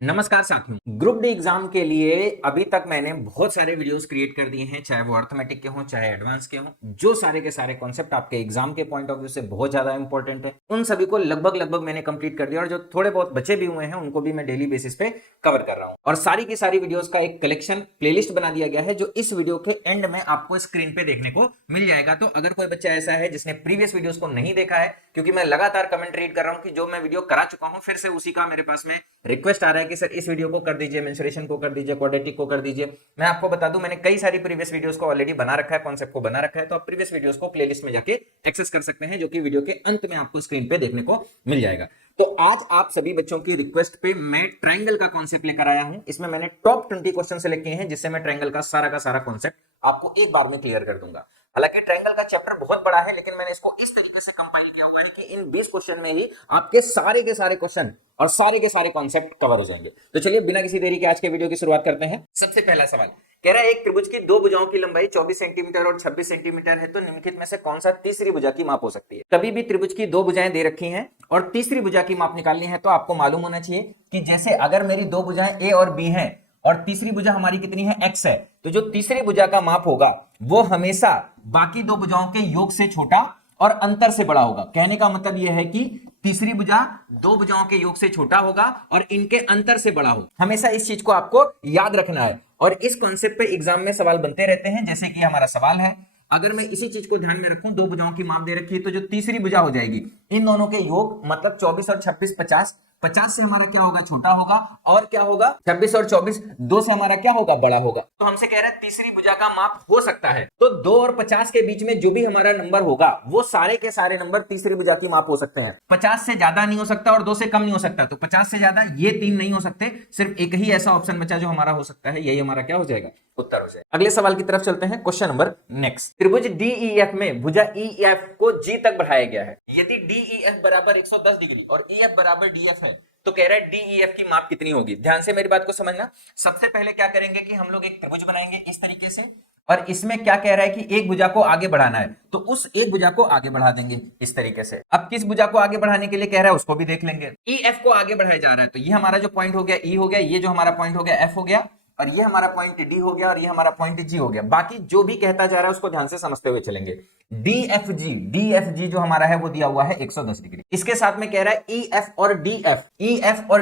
नमस्कार साथियों, group D exam के लिए अभी तक मैंने बहुत सारे वीडियोस क्रिएट कर दिए हैं, चाहे वो अर्थमेटिक के हों चाहे एडवांस के हों। जो सारे के सारे कॉन्सेप्ट आपके एग्जाम के पॉइंट ऑफ व्यू से बहुत ज्यादा इंपॉर्टेंट है, उन सभी को लगभग मैंने कंप्लीट कर दिया और जो थोड़े बहुत बचे भी हुए हैं उनको भी मैं डेली बेसिस पे कवर कर रहा हूं। और सारी की सारी वीडियोस का एक कलेक्शन प्लेलिस्ट बना दिया गया है, जो इस वीडियो के एंड में आपको स्क्रीन पे देखने को मिल जाएगा। तो अगर कोई बच्चा ऐसा है जिसने प्रीवियस वीडियोस को नहीं देखा है, क्योंकि मैं लगातार कमेंट रीड कर रहा हूं कि जो मैं वीडियो करा चुका हूं फिर से उसी का मेरे पास में रिक्वेस्ट आ रहा है कि सर इस वीडियो को कर दीजिए, मेंसुरेशन को कर दीजिए, क्वाड्रेटिक को कर दीजिए। मैं आपको बता दूं, मैंने कई सारी प्रीवियस वीडियोस को ऑलरेडी बना रखा है, कॉन्सेप्ट को बना रखा है, तो आप प्रीवियस वीडियोस को प्लेलिस्ट में जाके एक्सेस कर सकते हैं, जो कि वीडियो के अंत में आपको स्क्रीन पे देखने को मिल जाएगा। तो आज आप सभी बच्चों की रिक्वेस्ट पे मैं ट्रायंगल का कॉन्सेप्ट लेकर आया हूं। इसमें मैंने टॉप 20 क्वेश्चन सेलेक्ट किए हैं, जिससे मैं ट्रायंगल का सारा कॉन्सेप्ट आपको एक बार में क्लियर कर दूंगा। हालांकि ट्रायंगल का चैप्टर बहुत बड़ा है, लेकिन मैंने इसको इस तरीके से कंपाइल किया हुआ है कि इन 20 क्वेश्चन में ही आपके सारे के सारे क्वेश्चन और सारे के सारे कॉन्सेप्ट कवर हो जाएंगे। तो चलिए बिना किसी देरी के आज के वीडियो की शुरुआत करते हैं। सबसे पहला सवाल कह रहा है, एक त्रिभुज की दो भुजाओं की लंबाई 24 सेंटीमीटर और 26 सेंटीमीटर है, तो निम्नलिखित में से कौन सा तीसरी भुजा की माप हो सकती है। कभी भी त्रिभुज की दो भुजाएं दे रखी हैं और तीसरी भुजा की माप निकालनी है, तो आपको मालूम होना चाहिए कि जैसे अगर मेरी दो भुजाएं ए और बी हैं और तीसरी भुजा हमारी कितनी है, एक्स है, तो जो तीसरी भुजा का माप होगा वो हमेशा बाकी दो भुजाओं के योग से छोटा और अंतर से बड़ा होगा। कहने का मतलब यह है कि तीसरी भुजा दो भुजाओं के योग से छोटा होगा और इनके अंतर से बड़ा होगा। हमेशा इस चीज को आपको याद रखना है और इस कॉन्सेप्ट पे एग्जाम में सवाल बनते रहते हैं। जैसे कि हमारा सवाल है, अगर मैं इसी चीज को ध्यान में रखूं, दो भुजाओं की माप दे रखी है, तो जो तीसरी भुजा हो जाएगी इन दोनों के योग मतलब 24 और 26 50 50 से हमारा क्या होगा, छोटा होगा, और क्या होगा 26 और 24 2 से हमारा क्या होगा, बड़ा होगा। तो हमसे कह रहा है तीसरी भुजा का माप हो सकता है, तो 2 और 50 के बीच में जो भी हमारा नंबर होगा वो सारे के सारे नंबर तीसरी भुजा की माप हो सकते हैं। 50 से ज्यादा नहीं हो सकता और 2 से कम नहीं हो सकता, तो 50 से ज्यादा ये तीन नहीं हो सकते। सिर्फ एक ही ऐसा ऑप्शन बचा जो हमारा हो सकता है, यही हमारा क्या हो जाएगा, उत्तर हो जाएगा। अगले सवाल की तरफ चलते हैं, क्वेश्चन नंबर नेक्स्ट। त्रिभुज डीईएफ में भुजा ईएफ को जी तक बढ़ाया गया है। यदि डीईएफ बराबर 110 डिग्री और ईएफ बराबर डीएफ है, तो कह रहा है डीईएफ की माप कितनी होगी। ध्यान से मेरी बात को समझना। सबसे पहले क्या करेंगे कि हम लोग एक त्रिभुज बनाएंगे इस तरीके से, और इसमें क्या कह रहा है कि एक भुजा को आगे बढ़ाना है, तो उस एक भुजा को आगे बढ़ा देंगे इस तरीके से। अब किस भुजा को आगे बढ़ाने के लिए कह रहा है उसको भी देख लेंगे। ईएफ को आगे बढ़ाया जा रहा है, तो ये हमारा जो पॉइंट हो गया ई हो गया, ये जो हमारा पॉइंट हो गया एफ हो गया, और ये हमारा पॉइंट डी हो गया, और ये हमारा पॉइंट जी हो गया। बाकी जो भी कहता जा रहा है उसको ध्यान से समझते हुए चलेंगे। डीएफजी जो हमारा है वो दिया हुआ है 110 डिग्री। इसके साथ में कह रहा है ईएफ और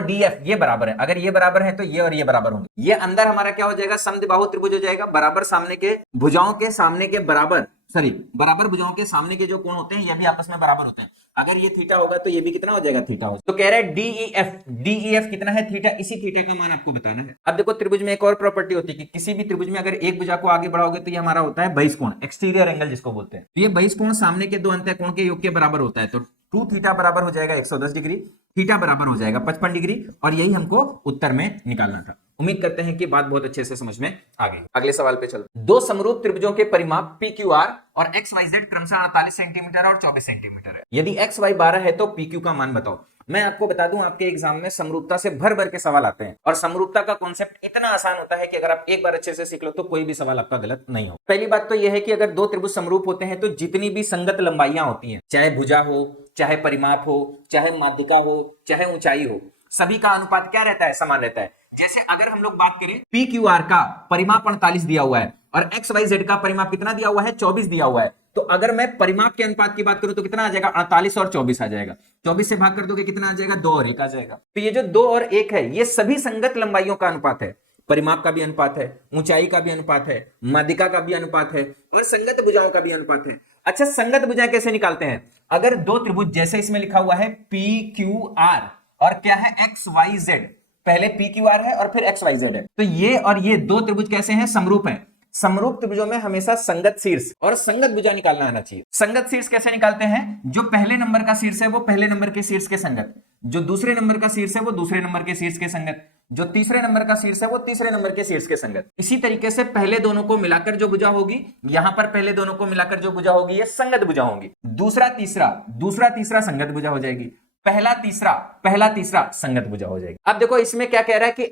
डीएफ ये बराबर है। अगर ये बराबर है तो ये और ये बराबर होंगे। ये अंदर हमारा क्या हो जाएगा, समद्विबाहु त्रिभुज हो जाएगा। बराबर सामने के भुजाओं के सामने के बराबर भुजाओं के सामने के जो कोण होते हैं ये भी आपस में बराबर होते हैं। अगर ये थीटा होगा तो ये भी कितना हो जाएगा, थीटा हो जाएगा। तो कह रहा है डीईएफ कितना है, थीटा। इसी थीटा का मान आपको बताना है। अब देखो त्रिभुज में एक और प्रॉपर्टी होती है कि किसी भी त्रिभुज में अगर एक भुजा को आगे बढ़ाओगे तो ये हमारा होता है बहिष्कोण, एक्सटीरियर एंगल जिसको बोलते हैं। तो ये बहिष्कोण सामने के दो अंतः कोण के योग के बराबर होता है, तो 2 थीटा बराबर हो जाएगा 110 डिग्री, थीटा बराबर हो जाएगा 55 डिग्री, और यही हमको उत्तर में निकालना था। उम्मीद करते हैं कि बात बहुत अच्छे से समझ में आ गई। अगले सवाल पे चलो। दो समरूप त्रिभुजों के परिमाप PQR और XYZ क्रमशः 48 सेंटीमीटर और 24 सेंटीमीटर है। यदि XY 12 है तो PQ का मान बताओ। मैं आपको बता दूं, आपके एग्जाम में समरूपता से भर भर के सवाल आते हैं, और समरूपता का कॉन्सेप्ट इतना आसान होता है कि अगर आप एक बार अच्छे से सीख लो तो कोई भी सवाल आपका गलत नहीं हो। पहली बात तो यह है कि अगर दो त्रिभुज समरूप होते हैं तो जितनी भी संगत लंबाइयां होती हैं, चाहे भुजा हो, चाहे परिमाप हो, चाहे माध्यिका हो, चाहे ऊंचाई हो, सभी का अनुपात क्या रहता है, समान रहता है। जैसे अगर हम लोग बात करें PQR का परिमाप 48 दिया हुआ है और XYZ का परिमाप कितना दिया हुआ है, 24 दिया हुआ है, तो अगर मैं परिमाप के अनुपात की बात करूं तो कितना आ जाएगा, 48 और 24 आ जाएगा। 24 से भाग कर दोगे कितना आ जाएगा, 2 और 1 आ जाएगा। तो ये जो 2 और 1 है ये सभी संगत लंबाइयों का अनुपात है। परिमाप का भी अनुपात है, ऊंचाई का भी अनुपात है, माध्यिका का भी अनुपात है, और संगत भुजाओं का भी अनुपात है। अच्छा, संगत भुजाएं कैसे निकालते हैं। अगर दो त्रिभुज, जैसे इसमें लिखा हुआ है PQR और क्या है XYZ, पहले PQR है और फिर XYZ है, तो ये और ये दो त्रिभुज कैसे हैं, समरूप हैं। समरूप त्रिभुजों में हमेशा संगत शीर्ष और संगत भुजा निकालना आना चाहिए। संगत शीर्ष कैसे निकालते हैं, जो पहले नंबर का शीर्ष है वो पहले नंबर के शीर्ष के संगत, जो दूसरे नंबर का शीर्ष है वो दूसरे नंबर के शीर्ष के संगत, जो तीसरे नंबर का शीर्ष है वो तीसरे नंबर के शीर्ष के संगत। इसी तरीके से पहले दोनों को मिलाकर जो भुजा होगी, यहां पर पहले दोनों को मिलाकर जो भुजा होगी ये संगत भुजा होगी। दूसरा तीसरा संगत भुजा हो जाएगी। पहला तीसरा संगत भुजा हो जाएगी। अब देखो इसमें क्या कह रहा है कि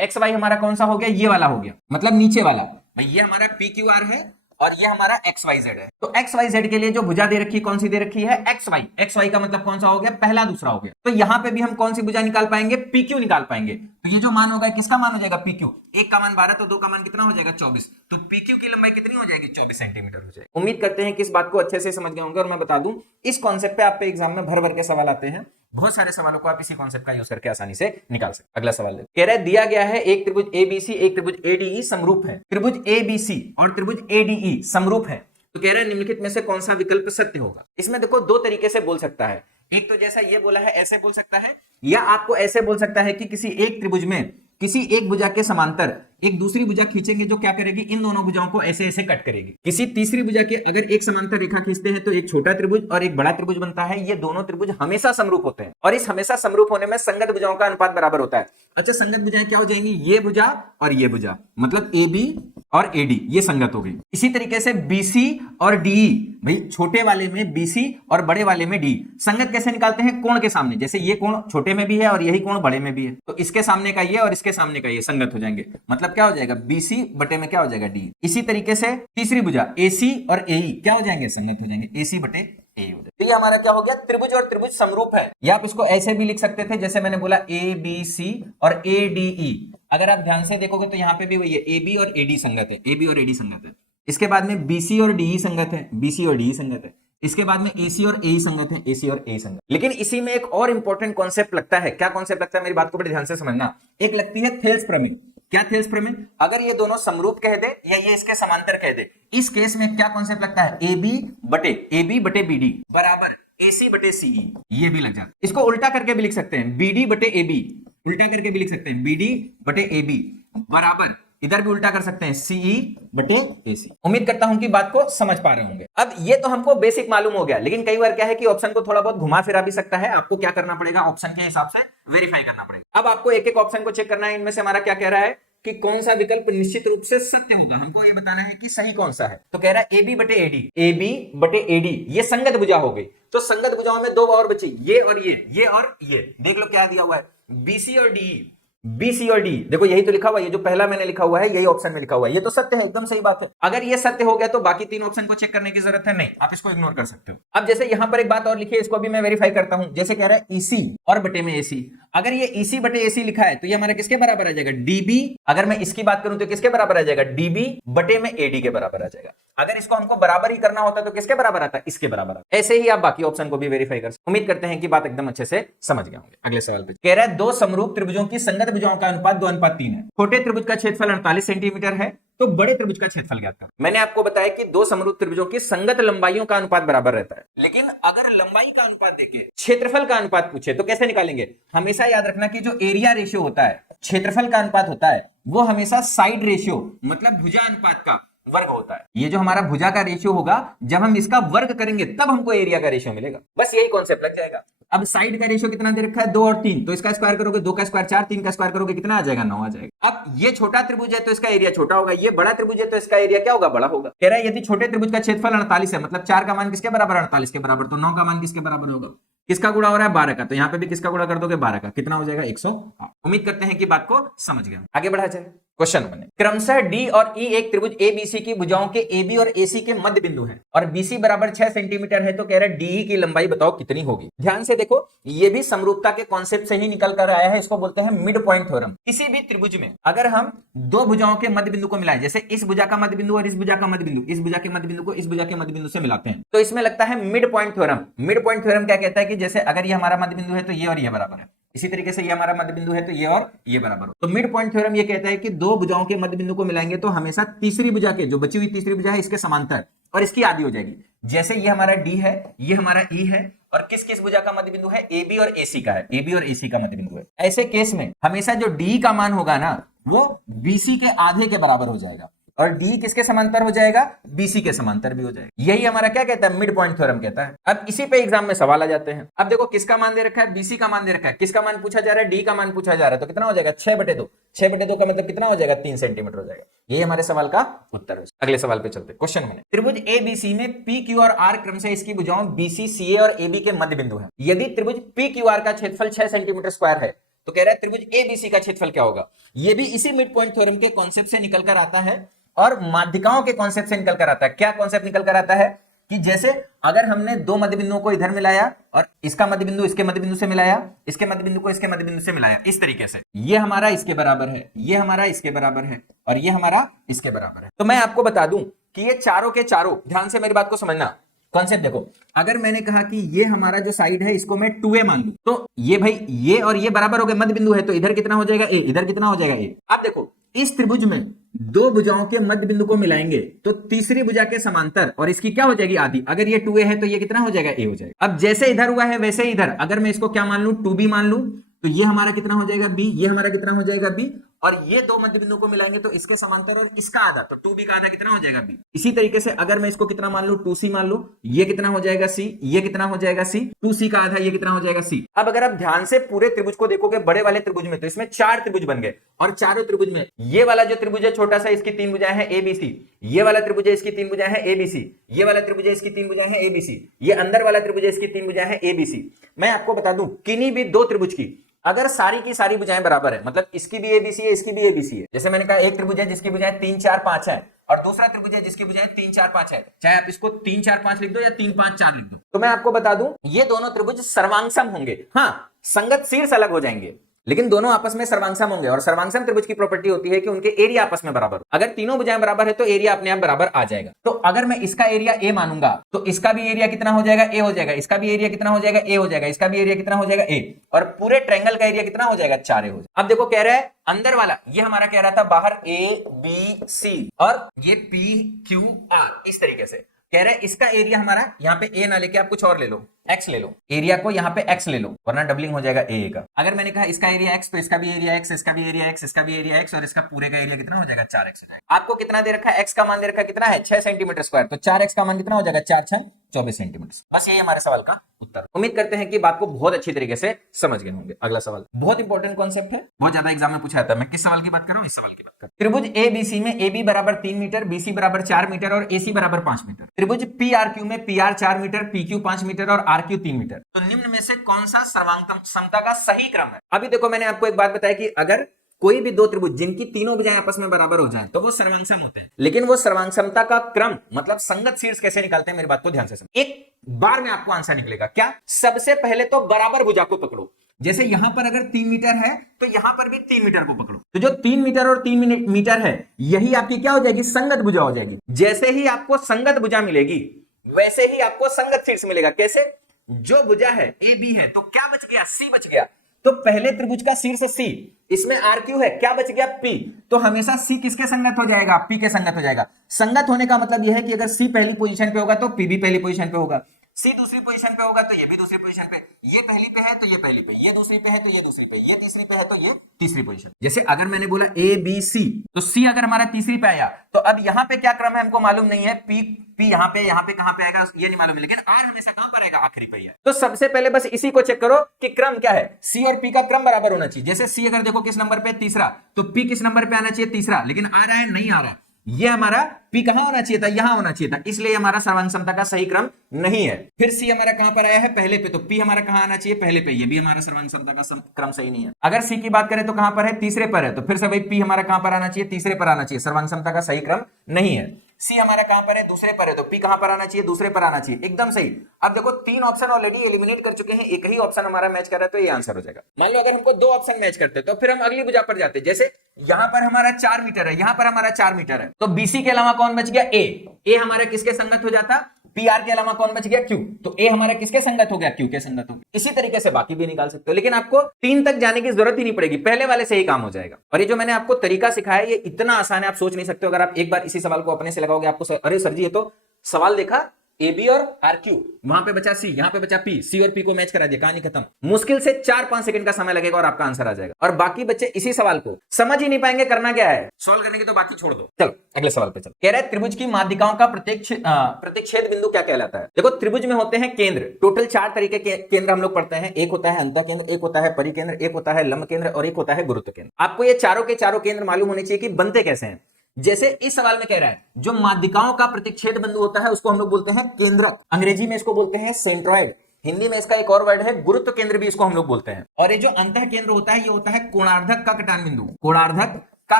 XY हमारा कौन सा हो गया, ये वाला हो गया, मतलब नीचे वाला। भाई ये हमारा PQR है और ये हमारा एक्स वाई जेड है। तो एक्स वाई जेड के लिए जो भुजा दे रखी है कौन सी दे रखी है, एक्स वाई। एक्स वाई का मतलब कौन सा हो गया, पहला दूसरा हो गया। तो यहां पे भी हम कौन सी भुजा निकाल पाएंगे, पी क्यू निकाल पाएंगे। तो ये जो मान होगा किसका मान हो जाएगा, पी क्यू। एक का मान 12 तो दो का मान कितना हो जाएगा, 24। तो पी क्यू की लंबाई कितनी हो जाएगी, 24 सेंटीमीटर हो जाएगी। उम्मीद करते हैं कि इस बात को अच्छे से समझ गए होंगे। और मैं बता दूं इस कॉन्सेप्ट पे आप पे एग्जाम में भर भर के सवाल आते हैं। बहुत सारे सवालों को आप इसी कॉन्सेप्ट का यूज करके आसानी से निकाल सकते। अगला सवाल देखो, कह रहा है दिया गया है एक त्रिभुज एबीसी एक त्रिभुज एडीई समरूप है। त्रिभुज एबीसी और त्रिभुज एडीई समरूप है, तो कह रहा है निम्नलिखित में से कौन सा विकल्प सत्य होगा। इसमें देखो दो तरीके से बोल सकता है। एक तो जैसा ये बोला है ऐसे बोल सकता है, या आपको ऐसे बोल सकता है कि किसी एक त्रिभुज में किसी एक भुजा के समांतर एक दूसरी भुजा खींचेंगे जो क्या करेगी, इन दोनों भुजाओं को ऐसे ऐसे कट करेगी। किसी तीसरी भुजा के अगर एक समांतर रेखा खींचते हैं तो एक छोटा त्रिभुज और एक बड़ा त्रिभुज बनता है। ये दोनों त्रिभुज हमेशा समरूप होते हैं और इस हमेशा समरूप होने में संगत भुजाओं का अनुपात बराबर होता है। अच्छा, संगत भुजाएं क्या हो जाएंगी, ये भुजा और ये भुजा, मतलब ए बी और एडी ये संगत हो गई। इसी तरीके से बीसी और डी, भाई छोटे वाले में बीसी और बड़े वाले में डी। संगत कैसे निकालते हैं, कोण के सामने। जैसे ये कोण छोटे में भी है और यही कोण बड़े में भी है, तो इसके सामने का ये और इसके सामने का ये संगत हो जाएंगे। मतलब क्या हो जाएगा, बीसी बटे में क्या हो जाएगा, डी। इसी तरीके से तीसरी भुजा एसी और एई क्या हो जाएंगे, संगत हो जाएंगे, एसी बटे ए हो जाएगा। तो ये हमारा क्या हो गया, त्रिभुज और त्रिभुज समरूप है। या आप इसको ऐसे भी लिख सकते थे जैसे मैंने बोला ए बी सी और ए डी ई। अगर आप ध्यान से देखोगे तो यहाँ पे भी वही है, ए बी और एडी संगत है, ए बी और एडी संगत है। इसके बाद में बीसी और डी संगत है, बीसी और डी संगत है। इसके बाद में एसी और ए संगत है, एसी और ए संगत। लेकिन इसी में एक और इंपॉर्टेंट कॉन्सेप्ट लगता है। क्या कॉन्सेप्ट लगता है, मेरी बात को बड़े ध्यान से समझना। एक लगती है थेल्स प्रमेय। क्या थेल्स प्रमेय, अगर ये दोनों समरूप कह दे या ये इसके समांतर कह दे, इस केस में क्या कॉन्सेप्ट लगता है, ए बी बटे बी डी बराबर एसी बटे सीई। ये भी लग जाता है। इसको उल्टा करके भी लिख सकते हैं, बीडी बटे ए बी, उल्टा करके भी लिख सकते हैं, बीडी बटे ए बी बराबर, इधर भी उल्टा कर सकते हैं, सीई बटे एसी। उम्मीद करता हूं कि बात को समझ पा रहे होंगे। अब ये तो हमको बेसिक मालूम हो गया, लेकिन कई बार क्या है कि ऑप्शन को थोड़ा बहुत घुमा फिरा भी सकता है। आपको क्या करना पड़ेगा, ऑप्शन के हिसाब से वेरीफाई करना पड़ेगा। अब आपको एक एक ऑप्शन को चेक करना है, इनमें से हमारा क्या कह रहा है कि कौन सा विकल्प निश्चित रूप से सत्य होगा। हमको ये बताना है कि सही कौन सा है। तो कह रहा है ए बी बटे एडी, ए बी बटे एडी ये संगत भुजा हो गई। तो संगत भुजाओं में दो और बची, ये और ये और ये। देख लो क्या दिया हुआ है, बीसी और डी, बीसी और डी। देखो यही तो लिखा हुआ है, ये जो पहला मैंने लिखा हुआ है यही ऑप्शन में लिखा हुआ है। ये तो सत्य है, एकदम सही बात है। अगर ये सत्य हो गया तो बाकी तीन ऑप्शन को चेक करने की जरूरत है नहीं, आप इसको इग्नोर कर सकते हो। अब जैसे यहां पर एक बात और लिखी है, इसको भी मैं वेरीफाई करता हूं। जैसे कह रहा है ईसी और बटे में एसी, अगर ये ईसी बटे एसी लिखा है तो ये हमारा किसके बराबर आ जाएगा, डीबी। अगर मैं इसकी बात करूं तो किसके बराबर आ जाएगा, डीबी बटे में एडी के बराबर आ जाएगा। अगर इसको हमको बराबर ही करना होता तो किसके बराबर आता, इसके बराबर आता। ऐसे ही आप बाकी ऑप्शन को भी वेरीफाई कर सकते। उम्मीद करते हैं कि बात एकदम अच्छे से समझ गए होंगे। अगले सवाल पे कह रहा है दो समरूप त्रिभुजों की संगत भुजाओं का अनुपात 2:3 है। छोटे त्रिभुज का क्षेत्रफल 48 सेंटीमीटर है, तो बड़े त्रिभुज का क्षेत्रफल ज्ञात करें। मैंने आपको बताया कि दो समरूप त्रिभुजों की संगत लंबाइयों का अनुपात बराबर रहता है, लेकिन अगर लंबाई का अनुपात देके क्षेत्रफल का अनुपात पूछे तो कैसे निकालेंगे। हमेशा याद रखना कि जो एरिया रेशियो होता है, क्षेत्रफल का अनुपात होता है, वो हमेशा साइड रेशियो मतलब भुजा अनुपात का वर्ग होता है। ये जो हमारा भुजा का रेशियो होगा, जब हम इसका वर्ग करेंगे तब हमको एरिया का रेशियो मिलेगा। बस यही कॉन्सेप्ट लग जाएगा। अब साइड का रेशियो कितना दे रखा है, 2 और 3, तो इसका स्क्वायर करोगे 2 का स्क्वायर 4, 3 का स्क्वायर करोगे कितना आ जाएगा, 9 आ जाएगा। अब ये छोटा त्रिभुज है तो इसका एरिया छोटा होगा, ये बड़ा त्रिभुज है तो इसका एरिया क्या होगा, बड़ा होगा। कह रहा है यदि छोटे त्रिभुज का क्षेत्रफल 48 है, मतलब 4 का मान किसके बराबर, 48 के बराबर, तो 9 का मान किसके बराबर होगा, किसका गुणा हो रहा है, 12 का, तो यहाँ पे भी किसका गुणा कर दोगे, 12 का, कितना हो जाएगा, 108। उम्मीद करते हैं कि बात को समझ गए। आगे बढ़ा जाए। क्वेश्चन 1, क्रमशः डी और ई एक त्रिभुज एबीसी की भुजाओं के एबी और एसी के मध्य बिंदु हैं और बीसी बराबर 6 सेंटीमीटर है, तो कह रहा है डीई की लंबाई बताओ कितनी होगी। ध्यान से देखो, ये भी समरूपता के कॉन्सेप्ट से ही निकल कर आया है। इसको बोलते हैं मिड पॉइंट थ्योरम। किसी भी त्रिभुज में अगर हम दो भुजाओं के मध्य बिंदु को मिलाएं, जैसे इस भुजा का मध्य बिंदु और इस भुजा का मध्य बिंदु, इस भुजा के मध्य बिंदु को इस भुजा के मध्य बिंदु से मिलाते हैं, तो इसमें लगता है mid point theorem. Mid point theorem क्या कहता है कि जैसे अगर ये हमारा मध्य बिंदु है तो ये और ये बराबर है, इसी तरीके से ये हमारा मध्य बिंदु है तो ये और ये बराबर हो। तो मिड पॉइंट थ्योरम ये कहता है कि दो भुजाओं के मध्य बिंदु को मिलाएंगे तो हमेशा तीसरी भुजा के, जो बची हुई तीसरी भुजा है, इसके समांतर और इसकी आधी हो जाएगी। जैसे ये हमारा डी है, ये हमारा ई है, और किस किस भुजा का मध्य बिंदु है, ए बी और एसी का है, ए बी और एसी का मध्य बिंदु है। ऐसे केस में हमेशा जो डी का मान होगा ना, वो बीसी के आधे के बराबर हो जाएगा, और डी किसके समांतर हो जाएगा, बीसी के समांतर भी हो जाएगा। यही हमारा क्या कहता है, मिड पॉइंट थ्योरम कहता है। अब इसी पे एग्जाम में सवाल आ जाते हैं। अब देखो किसका मान दे रखा है, बीसी का मान दे रखा है, किसका मान पूछा जा रहा है, डी का मान पूछा जा रहा है, तो कितना हो जाएगा, 6/2। 6/2 का मतलब कितना हो जाएगा, 3 सेंटीमीटर हो जाएगा। यही हमारे सवाल का उत्तर है। अगले सवाल पे चलते। क्वेश्चन 1, त्रिभुज एबीसी में पी क्यू और आर क्रम से इसकी भुजाओं बीसी सीए और एबी के मध्य बिंदु है। यदि त्रिभुज पी क्यू आर का क्षेत्रफल 6 सेंटीमीटर स्क्वायर है, तो कह रहा है त्रिभुज एबीसी का क्षेत्रफल क्या होगा। यह भी इसी मिड पॉइंट थ्योरम के कॉन्सेप्ट से निकल कर आता है। और माध्यिकाओं के कॉन्सेप्ट से निकल कर आता है। क्या कॉन्सेप्ट निकल कर आता है कि जैसे अगर हमने दो मध्य बिंदुओं को इधर मिलाया और इसका मध्य बिंदु इसके मध्य बिंदु से मिलाया, इसके मध्य बिंदु को इसके मध्य बिंदु से मिलाया, इस तरीके से ये हमारा इसके बराबर है, ये हमारा इसके बराबर है और ये हमारा इसके बराबर है। तो मैं आपको बता दूं कि ये चारों के चारों, ध्यान से मेरी बात को समझना, कॉन्सेप्ट देखो, अगर मैंने कहा कि ये हमारा जो साइड है इसको मैं 2a मान लूं, तो ये भाई ये और ये बराबर हो गए, मध्य बिंदु है, तो इधर कितना हो जाएगा a, इधर कितना हो जाएगा a। अब देखो इस त्रिभुज में दो भुजाओं के मध्य बिंदु को मिलाएंगे तो तीसरी भुजा के समांतर और इसकी क्या हो जाएगी आधी, अगर ये 2a है तो ये कितना हो जाएगा a हो जाएगा। अब जैसे इधर हुआ है वैसे इधर अगर मैं इसको क्या मान लूं 2b मान लूं तो ये हमारा कितना हो जाएगा b, ये हमारा कितना हो जाएगा b, और ये दो मध्य बिंदु को मिलाएंगे तो इसके समांतर और इसका आधा, तो 2b का आधा कितना हो जाएगा b। इसी तरीके से अगर मैं इसको कितना मान लूं 2c मान लूं, ये कितना हो जाएगा c, ये कितना हो जाएगा c, 2c का आधा ये कितना हो जाएगा c। अब अगर आप ध्यान से पूरे त्रिभुज को देखोगे बड़े वाले त्रिभुज में, तो इसमें 4 त्रिभुज बन गए और चारों त्रिभुज में ये वाला जो त्रिभुज है छोटा सा, इसकी 3 भुजाएं हैं abc, ये वाला त्रिभुज है इसकी 3 भुजाएं हैं abc, ये वाला त्रिभुज है इसकी 3 भुजाएं हैं abc, ये अंदर वाला त्रिभुज है इसकी 3 भुजाएं हैं abc। मैं आपको बता दूं किन्हीं भी दो त्रिभुज की अगर सारी की सारी भुजाएं बराबर है, मतलब इसकी भी ABC है इसकी भी ABC है, जैसे मैंने कहा एक त्रिभुज है जिसकी भुजाएं 3 4 5 है और दूसरा त्रिभुज है जिसकी भुजाएं 3 4 5 है, चाहे आप इसको 3 4 5 लिख दो या 3 5 4 लिख दो, तो मैं आपको बता दूं ये दोनों त्रिभुज सर्वांगसम होंगे। हाँ, संगत शीर्ष अलग हो जाएंगे लेकिन दोनों आपस में सर्वांगसम होंगे और सर्वांगसम त्रिभुज की प्रॉपर्टी होती है कि उनके एरिया आपस में बराबर हो। अगर तीनों भुजाएं बराबर है तो एरिया अपने आप बराबर आ जाएगा। तो अगर मैं इसका एरिया a मानूंगा तो इसका भी एरिया कितना हो जाएगा a हो जाएगा, इसका भी एरिया कितना हो जाएगा a हो जाएगा, इसका भी एरिया कितना हो जाएगा a, और पूरे ट्रायंगल का एरिया कितना हो जाएगा 4a हो जाएगा। अब देखो कह रहा है अंदर वाला ये हमारा कह रहा था बाहर a b c और ये p q r, इस तरीके से कह रहे हैं इसका एरिया हमारा यहाँ पे a ना लेके आप कुछ और ले लो, x ले लो, एरिया को यहाँ पे x ले लो वरना डबलिंग हो जाएगा a का। अगर मैंने कहा इसका एरिया x तो इसका भी एरिया x, इसका भी एरिया x, इसका भी एरिया x और इसका पूरे का एरिया कितना हो जाएगा 4x। आपको कितना दे रखा है, x का मान दे रखा है कितना है 6 सेंटीमीटर स्क्वायर, तो 4x का मान कितना हो जाएगा 4 6 24 सेंटीमीटर। बस यही हमारे सवाल का उत्तर। उम्मीद करते हैं कि बात को बहुत अच्छी तरीके से समझ गए होंगे। अगला सवाल बहुत इंपॉर्टेंट कॉन्सेप्ट है, बहुत ज्यादा एग्जाम में पूछा जाता है। मैं किस सवाल की बात कर रहा हूँ, इस सवाल की बात कर। त्रिभुज ABC में AB बराबर 3 मीटर, BC बराबर 4 मीटर और AC बराबर 5 मीटर। त्रिभुज PRQ में PR 4 मीटर, PQ 5 मीटर और RQ 3 मीटर। तो निम्न में से कौन सा सर्वांगसमता का सही क्रम है। अभी देखो मैंने आपको एक बात बताई कि अगर कोई भी दो त्रिभुज जिनकी तीनों भुजाएं आपस में बराबर हो जाएं तो वो सर्वांगसम होते हैं, लेकिन वो सर्वांगसमता का क्रम मतलब संगत शीर्ष कैसे निकालते हैं मेरी बात को ध्यान से समझ। एक बार में आपको आंसर निकलेगा। क्या, सबसे पहले तो बराबर भुजा को पकड़ो, जैसे यहां पर अगर 3 मीटर है तो यहां पर भी 3 मीटर को पकड़ो, तो जो 3 मीटर और 3 मीटर है यही आपकी क्या हो जाएगी, संगत भुजा हो जाएगी। जैसे ही आपको संगत भुजा मिलेगी वैसे ही आपको संगत शीर्ष मिलेगा। कैसे, जो भुजा है AB है तो क्या बच गया, C बच गया, तो पहले त्रिभुज का शीर्ष C, इसमें RQ है, क्या बच गया P, तो हमेशा C किसके संगत हो जाएगा, P के संगत हो जाएगा। संगत होने का मतलब यह है कि अगर C पहली पोजीशन पे होगा तो P भी पहली पोजीशन पे होगा, C दूसरी पोजीशन पे होगा तो ये भी दूसरी पोजीशन पे, ये पहली पे है तो ये पहली पे, ये दूसरी पे है तो ये दूसरी पे, ये तीसरी पे है तो ये तीसरी पोजीशन। जैसे अगर मैंने बोला ABC तो C अगर हमारा तीसरी पे आया तो अब यहाँ पे क्या क्रम है हमको मालूम नहीं है, P यहाँ पे कहां पे आएगा ये नहीं मालूम है, लेकिन R हमेशा कहां पर आएगा, आखिरी पे है। तो सबसे पहले बस इसी को चेक करो कि क्रम क्या है, C और P का क्रम बराबर होना चाहिए। जैसे C अगर देखो किस नंबर पे, तीसरा, तो P किस नंबर पे आना चाहिए, तीसरा, लेकिन आ रहा है नहीं आ रहा है, ये हमारा P कहां होना चाहिए था, यहां होना चाहिए था, इसलिए हमारा सर्वांगसमता का सही क्रम नहीं है। फिर C हमारा कहां पर आया है, पहले पे, तो P हमारा कहां आना चाहिए, पहले पे, ये भी हमारा सर्वांगसमता का क्रम सही नहीं है। अगर C की बात करें तो कहां पर है, तीसरे पर है, तो फिर से भाई P हमारा कहां पर आना चाहिए, तीसरे पर आना चाहिए, सर्वांगसमता का सही क्रम नहीं है। C हमारा कहां पर है, दूसरे पर है, तो P कहां पर आना चाहिए, दूसरे पर आना चाहिए, एकदम सही। अब देखो 3 ऑप्शन ऑलरेडी एलिमिनेट कर चुके हैं, एक ही ऑप्शन हमारा मैच कर रहा है तो ये आंसर हो जाएगा। मान लो अगर हमको 2 ऑप्शन मैच करते तो फिर हम अगली भुजा पर जाते, जैसे यहां पर हमारा 4 मीटर है, यहां पर हमारा 4 मीटर है, तो BC के अलावा कौन बच गया, A हमारा किसके संगत हो जाता, PR के अलावा कौन बच गया, Q, तो A हमारा किसके संगत हो गया, Q के संगत हो गया। इसी तरीके से बाकी भी निकाल सकते हो, लेकिन आपको 3 तक जाने की जरूरत ही नहीं पड़ेगी, पहले वाले से ही काम हो जाएगा। और ये जो मैंने आपको तरीका सिखाया ये इतना आसान है, आप सोच नहीं सकते। अगर आप एक बार इसी सवाल को अपने से लगाओगे आपको, अरे सर जी ये तो सवाल देखा AB और RQ, वहां पे बचा C, यहां पे बचा P, C और P को मैच करा दिया, कहानी खत्म। मुश्किल से 4-5 सेकंड का समय लगेगा और आपका आंसर आ जाएगा। और बाकी बच्चे इसी सवाल को समझ ही नहीं पाएंगे करना क्या है, सॉल्व करने की तो बात ही छोड़ दो। चलो अगले सवाल पे चलो। कह रहा है त्रिभुज की माध्यिकाओं का प्रतिच्छेद बिंदु क्या कहलाता है। देखो त्रिभुज में होते हैं केंद्र, टोटल 4 तरीके के केंद्र हम लोग पढ़ते हैं। एक होता है अंतः केंद्र, एक होता है परिकेंद्र, एक होता है लंब केंद्र और एक होता है गुरुत्व केंद्र। आपको ये चारों के चारों केंद्र मालूम होने चाहिए कि बनते कैसे हैं। जैसे इस सवाल में कह रहा है जो माध्यिकाओं का प्रतिच्छेद बिंदु होता है उसको हम लोग बोलते हैं केंद्रक, अंग्रेजी में इसको बोलते हैं सेंट्रॉइड, हिंदी में इसका एक और वर्ड है गुरुत्व केंद्र भी इसको हम लोग बोलते हैं। और ये जो अंतः केंद्र होता है ये होता है कोणार्धक का कटान बिंदु, कोणार्धक का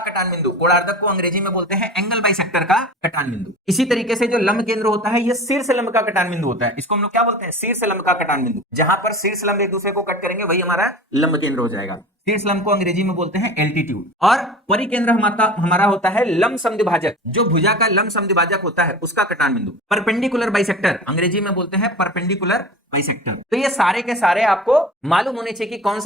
कटान बिंदु, कोणार्धक को अंग्रेजी में बोलते हैं एंगल बाइसेक्टर का कटान बिंदु। इसी तरीके से जो लंब केंद्र होता है ये शीर्ष लंब का कटान बिंदु होता है, इसको हम लोग क्या बोलते हैं, शीर्ष लंब का कटान बिंदु। जहां पर शीर्ष लंब एक दूसरे को कट करेंगे वही हमारा लंब केंद्र हो जाएगा। शीर्ष लंब को अंग्रेजी में बोलते हैं एल्टीट्यूड। और परिकेंद्र हमारा होता है लंब समद्विभाजक, जो भुजा का लंब समद्विभाजक होता है उसका कटान बिंदु। परपेंडिकुलर बाइसेक्टर अंग्रेजी में बोलते हैं परपेंडिकुलर बाइसेक्टर। तो ये सारे के सारे आपको मालूम होने चाहिए कि कौन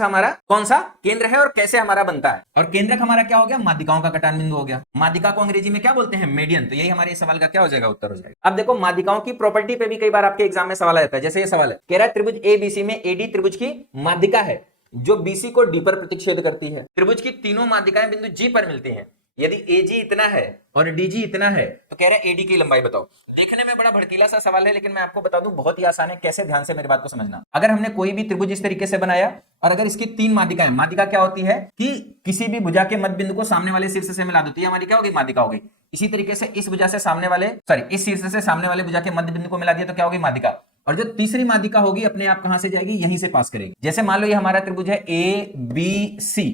सा केंद्र है और कैसे हमारा बनता है। और केंद्रक हमारा क्या हो गया, माध्यिकाओं का कटान बिंदु हो गया। माध्यिका को अंग्रेजी में क्या बोलते हैं, मेडियन। तो यही हमारे सवाल का क्या हो जाएगा, उत्तर हो जाएगा। अब देखो माध्यिकाओं की प्रॉपर्टी पे भी कई बार आपके एग्जाम में सवाल आता है। जैसे ये सवाल है, कह रहा है त्रिभुज एबीसी में एडी त्रिभुज की माध्यिका है जो बीसी को डी पर प्रतिच्छेद करती है। त्रिभुज की तीनों माध्यिकाएं बिंदु जी पर मिलती हैं। यदि एजी इतना है और डीजी इतना है तो कह रहे हैं एडी की लंबाई बताओ। देखने में बड़ा भड़कीला सा सवाल है, लेकिन मैं आपको बता दूं बहुत ही आसान है। कैसे, ध्यान से मेरी बात को समझना। अगर हमने कोई भी त्रिभुज इस तरीके से बनाया और अगर इसकी तीन माध्यिकाएं, माध्यिका क्या होती है कि किसी भी भुजा के मध्य बिंदु को सामने वाले शीर्ष से मिला देती है, हमारी क्या होगी, माध्यिका होगी। इसी तरीके से इस भुजा से सामने वाले इस शीर्ष से सामने वाले भुजा के मध्य बिंदु को मिला दिया तो क्या होगी, माध्यिका। और जो तीसरी माध्यिका होगी अपने आप कहां से जाएगी, यहीं से पास करेगी। जैसे मान लो ये हमारा त्रिभुज है ए बी सी,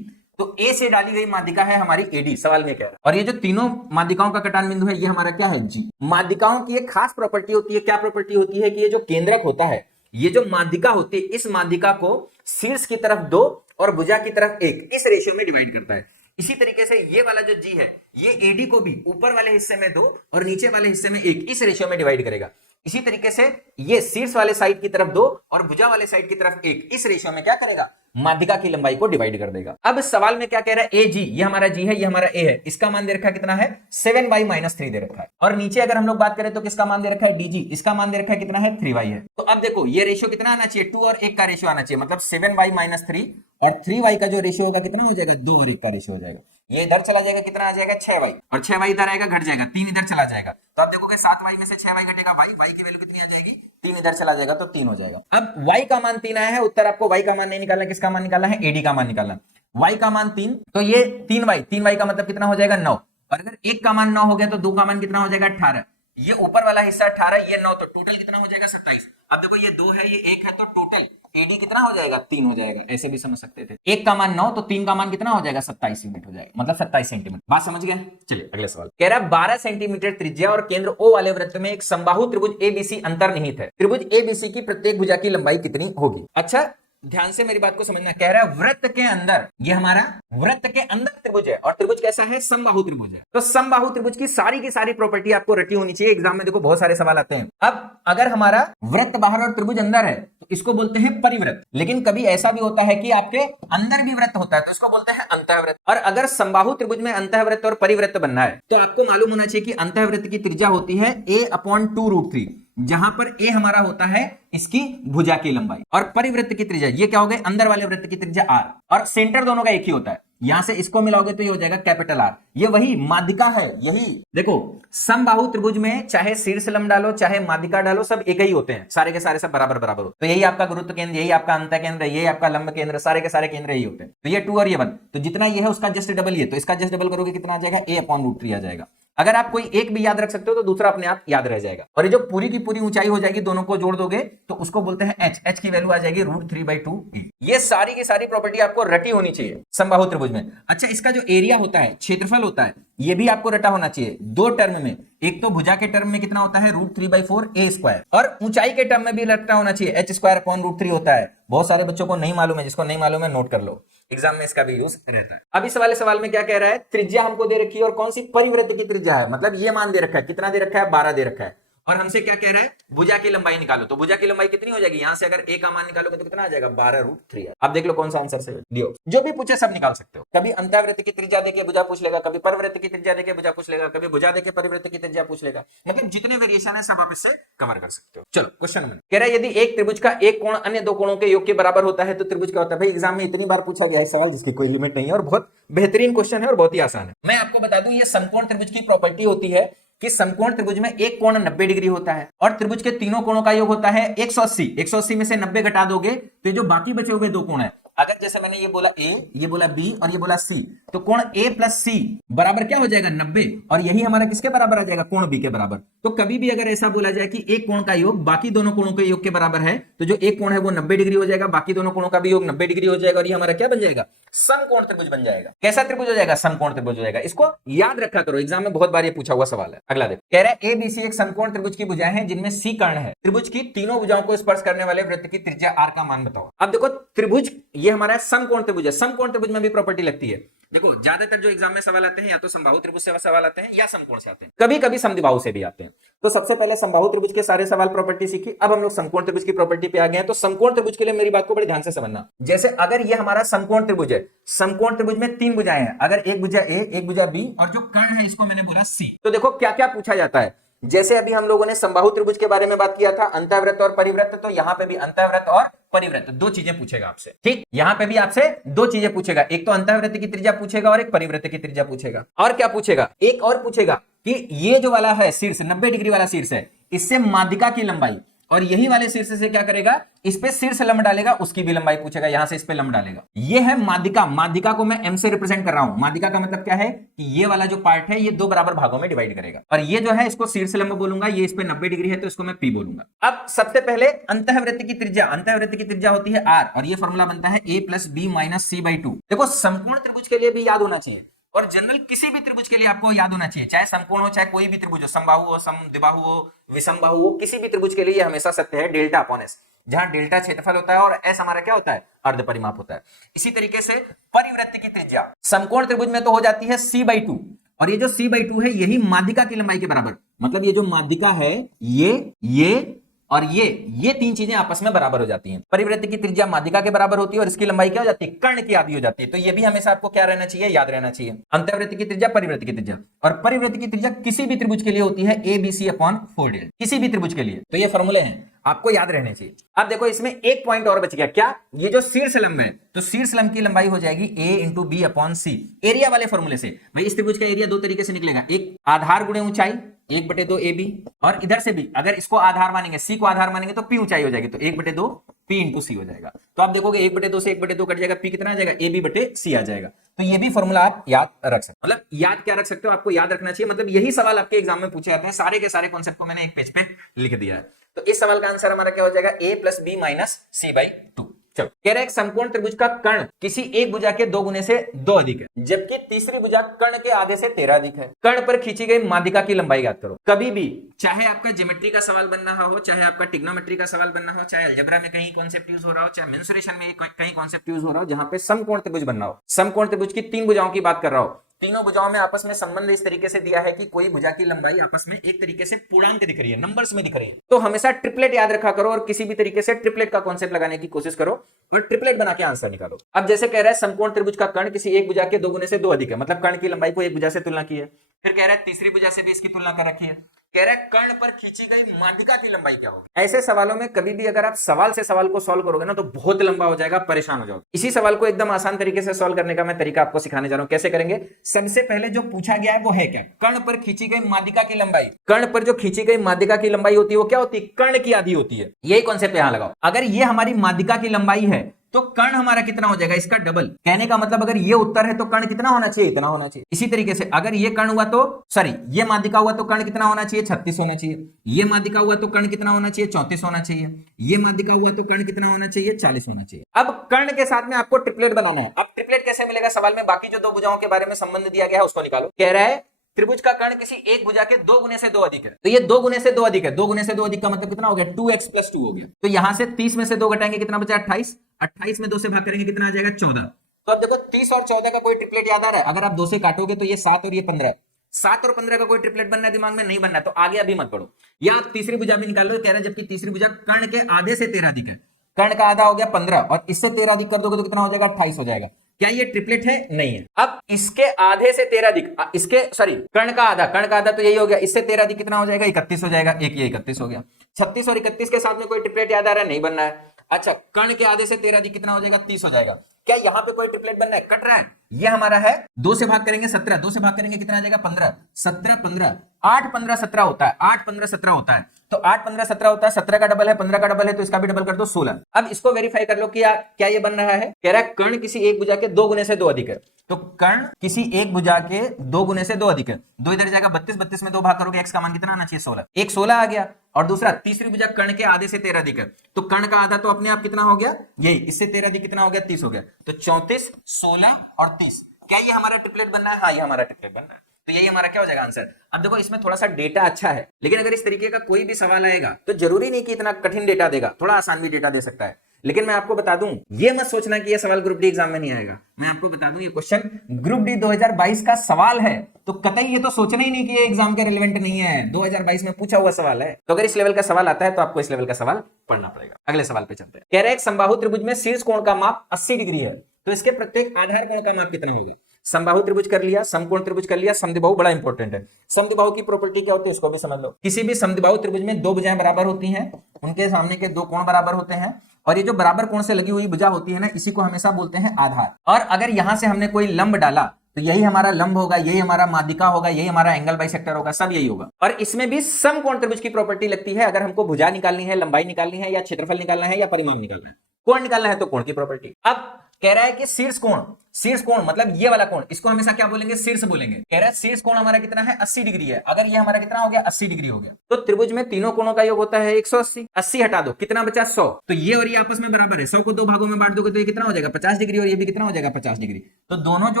तो ए से डाली गई माध्यिका है हमारी एडी, सवाल में कह रहा है। और ये जो तीनों माध्यिकाओं का कटान बिंदु है ये हमारा क्या है, जी। माध्यिकाओं की एक खास प्रॉपर्टी होती है, क्या प्रॉपर्टी होती है कि ये जो केंद्रक होता है, ये जो माध्यिका होती है, इस माध्यिका को शीर्ष की तरफ 2 और भुजा की तरफ 1 इस रेशियो में डिवाइड करता है। इसी तरीके से ये वाला जो जी है ये एडी को भी ऊपर वाले हिस्से में 2 और नीचे वाले हिस्से में 1 इस रेशियो में डिवाइड करेगा। इसी तरीके से ये शीर्ष वाले साइड की तरफ 2 और भुजा वाले साइड की तरफ 1 इस रेशियो में क्या करेगा, माध्यिका की लंबाई को डिवाइड कर देगा। अब इस सवाल में क्या कह रहा है, ए जी, ये हमारा जी है, ये हमारा ए है, इसका मान दे रखा है कितना है, 7y-3 दे रखा है। और नीचे अगर हम लोग बात करें तो किसका मान दे रखा है, डीजी, इसका मान दे रखा है कितना है, 3y है। तो अब देखो ये रेशियो कितना आना चाहिए, 2 और 1 का रेशियो आना चाहिए। मतलब 7y-3 और 3y का जो रेशियो होगा कितना हो जाएगा, 2 और 1 का रेशियो हो जाएगा। ये इधर चला जाएगा, कितना आ जाएगा, 6y, और 6y इधर आएगा, घट जाएगा, 3 इधर चला जाएगा। तो आप देखोगे 7y में से 6y घटेगा y की वैल्यू कितनी आ जाएगी, 3 इधर चला जाएगा तो 3 हो जाएगा। अब y का मान 3 आया है, उत्तर आपको y का मान नहीं निकालना, किसका मान निकालना है, एडी का मान निकालना। y का मान 3, तो ये 3y का मतलब कितना हो जाएगा, 9। और अगर 1 का मान 9 हो गया तो 2 का मान कितना हो जाएगा, 18। ये ऊपर वाला हिस्सा 18, ये 9, तो टोटल कितना हो जाएगा, 27। अब देखो ये 2 है, ये 1 है, तो टोटल एडी कितना हो जाएगा, 3 हो जाएगा। ऐसे भी समझ सकते थे। 1 का मान 9 तो 3 का मान कितना हो जाएगा, 27 यूनिट हो जाएगा, मतलब 27 सेंटीमीटर। बात समझ गए। चलिए अगले सवाल, कह रहा है 12 सेंटीमीटर त्रिज्या और केंद्र O वाले वृत्त में एक समबाहु त्रिभुज एबीसी अंतर्निहित है। त्रिभुज एबीसी की प्रत्येक भुजा की लंबाई कितनी होगी। अच्छा ध्यान से मेरी बात को समझना। कह रहा है वृत्त के अंदर, ये हमारा वृत्त के अंदर त्रिभुज है और त्रिभुज कैसा है, समबाहु त्रिभुज है। तो समबाहु त्रिभुज की सारी प्रॉपर्टी आपको रटी होनी चाहिए। एग्जाम में देखो बहुत सारे सवाल आते हैं। अब अगर हमारा वृत्त बाहर और त्रिभुज अंदर है तो इसको बोलते हैं परिवृत्त। लेकिन कभी ऐसा भी होता है कि आपके अंदर भी वृत्त होता है तो इसको बोलते हैं अंतःवृत्त। और अगर समबाहु त्रिभुज में अंतःवृत्त और परिवृत्त बनना है तो आपको मालूम होना चाहिए कि अंतःवृत्त की त्रिज्या होती है a/2√3, जहां पर a हमारा होता है इसकी भुजा की लंबाई और परिवृत्त की त्रिज्या ये क्या हो गए, अंदर वाले वृत्त की त्रिज्या r, और सेंटर दोनों का एक ही होता है। यहां से इसको मिलाओगे तो ये हो जाएगा कैपिटल R। ये वही माध्यिका है। यही देखो समबाहु त्रिभुज में चाहे शीर्ष लंब डालो चाहे माध्यिका डालो सब एक ही होते हैं, सारे के सारे सब बराबर बराबर होते हैं। तो यही आपका गुरुत्व केंद्र, यही आपका अंतः केंद्र, यही आपका लंब केंद्र, सारे के सारे केंद्र यही होते हैं। तो ये 2 और ये 1, तो जितना ये है उसका जस्ट डबल ये, तो इसका जस्ट डबल करोगे कितना आ जाएगा, a/√3 आ जाएगा। अगर आप कोई एक भी याद रख सकते हो तो दूसरा अपने आप याद रह जाएगा। और ये जो पूरी की पूरी ऊंचाई हो जाएगी दोनों को जोड़ दोगे तो उसको बोलते हैं h की वैल्यू आ जाएगी √3/2e। ये सारी की सारी प्रॉपर्टी आपको रटी होनी चाहिए समबाहु त्रिभुज में। अच्छा इसका जो एरिया होता है, क्षेत्रफल होता है, ये भी आपको रटा होना चाहिए 2 टर्म में। एक तो भुजा के टर्म में कितना होता है, √3/4a², और ऊंचाई के टर्म में भी रटा होना चाहिए, h² होता है। बहुत सारे बच्चों को नहीं मालूम है, जिसको नहीं मालूम है नोट कर लो, एग्जाम में इसका भी यूज रहता है। अब इस वाले सवाल में क्या कह रहा है, त्रिज्या हमको दे रखी है और कौन सी, परिवृत्त की त्रिज्या है, मतलब ये मान दे रखा है, कितना दे रखा है, 12 दे रखा है। और हमसे क्या कह रहा है, भुजा की लंबाई निकालो। तो भुजा की लंबाई कितनी हो जाएगी, यहां से अगर a का मान निकालोगे तो कितना आ जाएगा, 12√3। अब देख लो कौन सा आंसर सही दियो, जो भी पूछे सब निकाल सकते हो। कभी अंतःवृत्त की त्रिज्या देके भुजा पूछ लेगा, कभी परवृत्त की त्रिज्या देके भुजा पूछ लेगा, कभी भुजा देके परिवृत्त की त्रिज्या पूछ लेगा। मतलब जितने वेरिएशन है सब आप इससे कवर कर सकते हो। चलो क्वेश्चन नंबर, कह रहा है यदि एक त्रिभुज का एक कोण अन्य 2 कोणों के योग के बराबर होता है तो त्रिभुज क्या होता है। भाई एग्जाम में इतनी बार पूछा गया है सवाल जिसकी कोई लिमिट नहीं है और बहुत बेहतरीन क्वेश्चन है और बहुत ही आसान है। मैं आपको बता दूं ये समकोण त्रिभुज की प्रॉपर्टी होती है कि समकोण त्रिभुज में एक कोण 90 डिग्री होता है और त्रिभुज के तीनों कोणों का योग होता है 180। 180 में से 90 घटा दोगे तो जो बाकी बचे हुए 2 कोण है अगर जैसे मैंने ये बोला ए, ये बोला बी और ये बोला सी, तो कोण ए प्लस सी बराबर क्या हो जाएगा 90, और यही हमारा किसके बराबर आ जाएगा कोण बी के बराबर। तो कभी भी अगर ऐसा बोला जाए कि एक कोण का योग बाकी दोनों कोणों के योग के बराबर है, तो जो एक कोण है वो 90 डिग्री हो जाएगा, बाकी दोनों कोणों का भी योग 90 डिग्री हो जाएगा, और ये हमारा क्या बन जाएगा समकोण त्रिभुज बन जाएगा। कैसा त्रिभुज हो जाएगा समकोण त्रिभुज हो जाएगा। इसको याद रखा करो, एग्जाम में बहुत बार ये पूछा हुआ सवाल है। अगला देखो, कह रहा है एबीसी एक समकोण त्रिभुज की भुजाएं हैं जिनमें सी कर्ण है, त्रिभुज की तीनों भुजाओं को स्पर्श करने वाले वृत्त की त्रिज्या आर का मान बताओ। अब देखो त्रिभुज ये हमारा समकोण त्रिभुज है, समकोण त्रिभुज में भी प्रॉपर्टी लगती है। देखो ज्यादातर जो एग्जाम में सवाल आते हैं या तो समबाहु त्रिभुज से सवाल आते हैं या समकोण से आते हैं, कभी कभी समद्विबाहु से भी आते हैं। तो सबसे पहले समबाहु त्रिभुज के सारे सवाल प्रॉपर्टी सीखी, अब हम लोग समकोण त्रिभुज की प्रॉपर्टी पे आ गए हैं। तो समकोण त्रिभुज के लिए मेरी बात को बड़े ध्यान से समझना। जैसे अगर ये हमारा समकोण त्रिभुज है, समकोण त्रिभुज में तीन भुजाएं हैं, अगर एक भुजा ए, एक भुजा बी और जो कर्ण है इसको मैंने बोला सी, तो देखो क्या क्या पूछा जाता है। जैसे अभी हम लोगों ने समबाहु त्रिभुज के बारे में बात किया था, अंतःवृत्त और परिवृत्त, तो यहां पे भी अंतःवृत्त और परिवृत्त दो चीजें पूछेगा आपसे। ठीक, यहां पे भी आपसे दो चीजें पूछेगा, एक तो अंतःवृत्त की त्रिज्या पूछेगा और एक परिवृत्त की त्रिज्या पूछेगा। और क्या पूछेगा, एक और पूछेगा कि ये जो वाला है शीर्ष 90 डिग्री वाला शीर्ष है, इससे माध्यिका की लंबाई, और यही वाले शीर्ष से क्या करेगा इस पे शीर्ष लंब डालेगा, उसकी भी लंबाई पूछेगा, यहां से इस पे लंब डालेगा। ये है माध्यिका, माध्यिका को मैं एम से रिप्रेजेंट कर रहा हूं। माध्यिका का मतलब क्या है कि ये वाला जो पार्ट है ये दो बराबर भागों में डिवाइड करेगा, और ये जो है इसको शीर्ष लंब बोलूंगा, ये इस पे 90 डिग्री है तो इसको मैं पी बोलूंगा। अब सबसे पहले अंतःवृत्त की त्रिज्या, अंतःवृत्त की त्रिज्या होती है आर, और ये फॉर्मूला बनता है a plus B minus C by 2। देखो समकोण त्रिभुज के लिए भी याद होना चाहिए, और जनरल किसी भी त्रिभुज के लिए आपको याद होना चाहिए, चाहे समकोण हो चाहे कोई भी त्रिभुज हो, समबाहु हो, समद्विबाहु हो, विषमबाहु हो, किसी भी त्रिभुज के लिए हमेशा सत्य है डेल्टा अपॉन एस, जहां डेल्टा क्षेत्रफल होता है और एस हमारा क्या होता है अर्ध परिमाप होता है। इसी तरीके से परिवृत्त की त्रिज्या समकोण त्रिभुज में तो हो जाती है सी बाई 2, और ये जो सी बाई 2 है यही माध्यिका की लंबाई के बराबर, मतलब ये जो माध्यिका है ये और ये तीन चीजें आपस में बराबर हो जाती हैं। परिवृत्त की त्रिज्या माध्यिका के बराबर होती है और इसकी लंबाई क्या हो जाती है कर्ण की आधी हो जाती है। तो ये भी हमेशा आपको क्या रहना चाहिए, याद रहना चाहिए, अंतःवृत्त की त्रिज्या परिवृत्त की त्रिज्या, और परिवृत्त की त्रिज्या किसी भी त्रिभुज के लिए होती है ए बी सी अपॉन 4 किसी भी त्रिभुज के लिए। तो ये फॉर्मूले हैं, आपको याद रहने चाहिए। अब देखो इसमें एक पॉइंट और बच गया, क्या, ये जो शीर्ष लंब है, तो शीर्ष लंब की लंबाई हो जाएगी a into B upon C, area वाले फॉर्मूले से। भाई इस त्रिभुज का एरिया दो तरीके से निकलेगा, एक आधार गुणे ऊंचाई 1/2 AB, और इधर से भी अगर इसको आधार मानेंगे, सी को आधार मानेंगे तो p ऊंचाई हो जाएगी, तो 1/2 p इंटू सी हो जाएगा। तो आप देखोगे 1/2 से 1/2 कट जाएगा, p कितना आ जाएगा AB बटे सी आ जाएगा। तो ये भी फॉर्मूला आप याद रख सकते हो, मतलब याद क्या रख सकते हो, आपको याद रखना चाहिए, मतलब यही सवाल आपके एग्जाम में पूछे जाते हैं। सारे के सारे कॉन्सेप्ट को मैंने एक पेज पे लिख दिया है। तो इस सवाल का आंसर हमारा क्या हो जाएगा a plus B minus C by 2। चलो, कह रहे हैं समकोण त्रिभुज का कर्ण किसी एक भुजा के 2 गुने से 2 अधिक है, जबकि तीसरी भुजा कर्ण के आधे से 13 अधिक है। कर्ण पर खींची गई माध्यिका की लंबाई ज्ञात करो। कभी भी चाहे आपका ज्योमेट्री का सवाल बनना हो, चाहे आपका ट्रिग्नोमेट्री का सवाल बनना हो, चाहे अलजेब्रा में कहीं कॉन्सेप्ट यूज हो रहा हो, चाहे मेंसुरेशन में कहीं कॉन्सेप्ट यूज हो रहा हो, जहां पे समकोण त्रिभुज बनना हो, समकोण त्रिभुज की 3 भुजाओं की बात कर रहा हो, तीनों भुजाओं में आपस में संबंध इस तरीके से दिया है कि कोई भुजा की लंबाई आपस में एक तरीके से पूर्णांक दिख रही है, नंबर्स में दिख रही है, तो हमेशा ट्रिपलेट याद रखा करो और किसी भी तरीके से ट्रिपलेट का कॉन्सेप्ट लगाने की कोशिश करो और ट्रिपलेट बना के आंसर निकालो। अब जैसे कह रहा है समकोण त्रिभुज का कर्ण किसी एक भुजा के 2 गुने से 2 अधिक है, मतलब कर्ण की लंबाई को एक भुजा से तुलना की है। फिर कह रहा है तीसरी भुजा से भी इसकी तुलना कर रखी है। कह रहा है कर्ण पर खींची गई माध्यिका की लंबाई क्या होगी। ऐसे सवालों में कभी भी अगर आप सवाल से सवाल को सॉल्व करोगे ना तो बहुत लंबा हो जाएगा, परेशान हो जाओगे। इसी सवाल को एकदम आसान तरीके से सॉल्व करने का मैं तरीका आपको सिखाने जा रहा हूं। कैसे करेंगे, सबसे पहले जो पूछा गया है वो है क्या, कर्ण पर खींची गई माध्यिका की लंबाई। कर्ण पर जो खींची गई माध्यिका की लंबाई होती है वो क्या होती है, कर्ण की आधी होती है। यही कॉन्सेप्ट यहां लगाओ। अगर ये हमारी माध्यिका की लंबाई है तो कर्ण हमारा कितना हो जाएगा, इसका डबल। कहने का मतलब अगर ये उत्तर है तो कर्ण कितना होना चाहिए, इतना होना चाहिए। इसी तरीके से अगर ये कर्ण हुआ तो सॉरी ये माध्यिका हुआ तो कर्ण कितना होना चाहिए, 36 होना चाहिए। ये माध्यिका हुआ तो कर्ण कितना होना चाहिए, 34 होना चाहिए। ये माध्यिका हुआ तो कर्ण कितना होना चाहिए, 40 होना चाहिए। अब कर्ण के साथ में आपको ट्रिपलेट बनाना है। अब ट्रिपलेट कैसे मिलेगा, सवाल में बाकी जो 2 भुजाओं के बारे में संबंध दिया गया है उसको निकालो। कह रहा है त्रिभुज का कर्ण किसी एक भुजा के 2 गुने से 2 अधिक है, तो ये 2 गुने से 2 अधिक है। 2 गुने से 2 अधिक का मतलब कितना हो गया, 2x + 2 हो गया। तो यहां से 30 में से 2 घटाएंगे कितना बचा, 28। 28 में 2 से भाग करेंगे कितना आ जाएगा, 14। तो अब देखो 30 और 14 का कोई ट्रिपलेट याद आ रहा है। अगर आप 2 से काटोगे तो ये 7 और ये 15। 7 और 15 का कोई ट्रिपलेट बनना है, दिमाग में नहीं बनना है तो आगे अभी मत पढ़ो। या आप तीसरी भुजा भी निकाल लो। कह रहे हैं जबकि तीसरी भुजा कर्ण के आधे से 13 अधिक है। कर्ण का आधा हो गया 15 और इससे 13 अधिक कर दोगे तो कितना हो जाएगा, 28 हो जाएगा। क्या ये ट्रिपलेट है, नहीं है। अब इसके आधे से 13 अधिक, इसके सॉरी कर्ण का आधा तो यही हो गया। इससे 13 अधिक कितना हो जाएगा, 31 हो जाएगा। एक ये 31 हो गया। 36 और 31 के साथ में कोई ट्रिपलेट याद आ रहा है, नहीं बनना है। अच्छा, कर्ण के आधे से 13 अधिक कितना हो जाएगा? 30 हो जाएगा। क्या यहाँ पे कोई ट्रिपलेट बन रहा है? कट रहा है। ये हमारा है 2 से भाग करेंगे 17, 2 से भाग करेंगे कितना आ जाएगा? 15, 17 15, 8 15 17 होता है, 8 15 17 होता है। तो 8 15 17 होता है, 17 का डबल है, 15 का डबल है, तो इसका भी डबल कर दो 16। अब इसको वेरीफाई कर लो कि क्या ये बन रहा है? कह रहा है कर्ण किसी एक भुजा के 2 गुने से 2 अधिक है। तो कर्ण किसी एक भुजा के 2 गुने से 2 अधिक है। 2 इधर जाएगा 32, 32 में 2 भाग करोगे x का मान कितना आना चाहिए? 16। एक 16 आ गया। और दूसरा तीसरी भुजा कर्ण के आधे से 13 अधिक है। तो कर्ण का आधा तो अपने आप कितना हो गया? यही, इससे 13 अधिक कितना हो गया? 30 हो गया। तो 34, 16 और 30। क्या ये हमारा ट्रिपलेट बनना है? हाँ, ये हमारा ट्रिपलेट बनना है। तो यही हमारा क्या हो जाएगा? आंसर। अब देखो इसमें थोड़ा सा डेटा अच्छा है, लेकिन अगर इस तरीके का कोई भी सवाल आएगा तो जरूरी नहीं कि इतना कठिन डेटा देगा, थोड़ा आसान भी डेटा दे सकता है। लेकिन मैं आपको बता दूं, ये मत सोचना कि ये सवाल ग्रुप डी एग्जाम में नहीं आएगा। मैं आपको बता दूं, ये क्वेश्चन ग्रुप डी 2022 का सवाल है, तो कतई ये तो सोचना ही नहीं कि ये एग्जाम के रिलेवेंट नहीं है, 2022 में पूछा हुआ सवाल है। तो अगर इस लेवल का सवाल आता है तो आपको इस लेवल का सवाल पढ़ना पड़ेगा। अगले सवाल पे चलते हैं। कह रहे हैं समबाहु त्रिभुज में शीर्ष कोण का माप 80 डिग्री है, तो इसके प्रत्येक आधार कोण का माप कितना होगा? समबाहु त्रिभुज कर लिया, समकोण त्रिभुज कर लिया, समद्विबाहु बड़ा इंपॉर्टेंट है। समद्विबाहु की प्रॉपर्टी क्या होती है इसको भी समझ लो। किसी भी समद्विबाहु त्रिभुज में 2 भुजाएं बराबर होती हैं, उनके सामने के 2 कोण बराबर होते हैं, और ये जो बराबर कोण से लगी हुई भुजा होती है ना, इसी को हमेशा बोलते हैं आधार। और अगर यहां से हमने कोई लंब डाला तो यही हमारा लंब होगा, यही हमारा माध्यिका होगा, यही हमारा एंगल बाइसेक्टर होगा, सब यही होगा। और इसमें भी समकोण त्रिभुज की प्रॉपर्टी लगती है अगर हमको भुजा निकालनी है, लंबाई निकालनी है, या क्षेत्रफल निकालना है, या परिमाण निकालना है। कोण निकालना है तो कोण की प्रॉपर्टी। अब कह रहा है कि शीर्ष कोण मतलब ये वाला कोण, इसको हमेशा क्या बोलेंगे? शीर्ष बोलेंगे। कह रहा है शीर्ष कोण हमारा कितना है? 80 डिग्री है। अगर ये हमारा कितना हो गया? 80 डिग्री हो गया। तो त्रिभुज में तीनों कोणों का योग होता है 180। 80 हटा दो, कितना बचा? 100। तो ये और ये आपस में बराबर है। 100 को 2 भागों में बांट दोगे तो ये कितना हो जाएगा? 50 डिग्री। और ये भी कितना हो जाएगा? 50 डिग्री। तो दोनों जो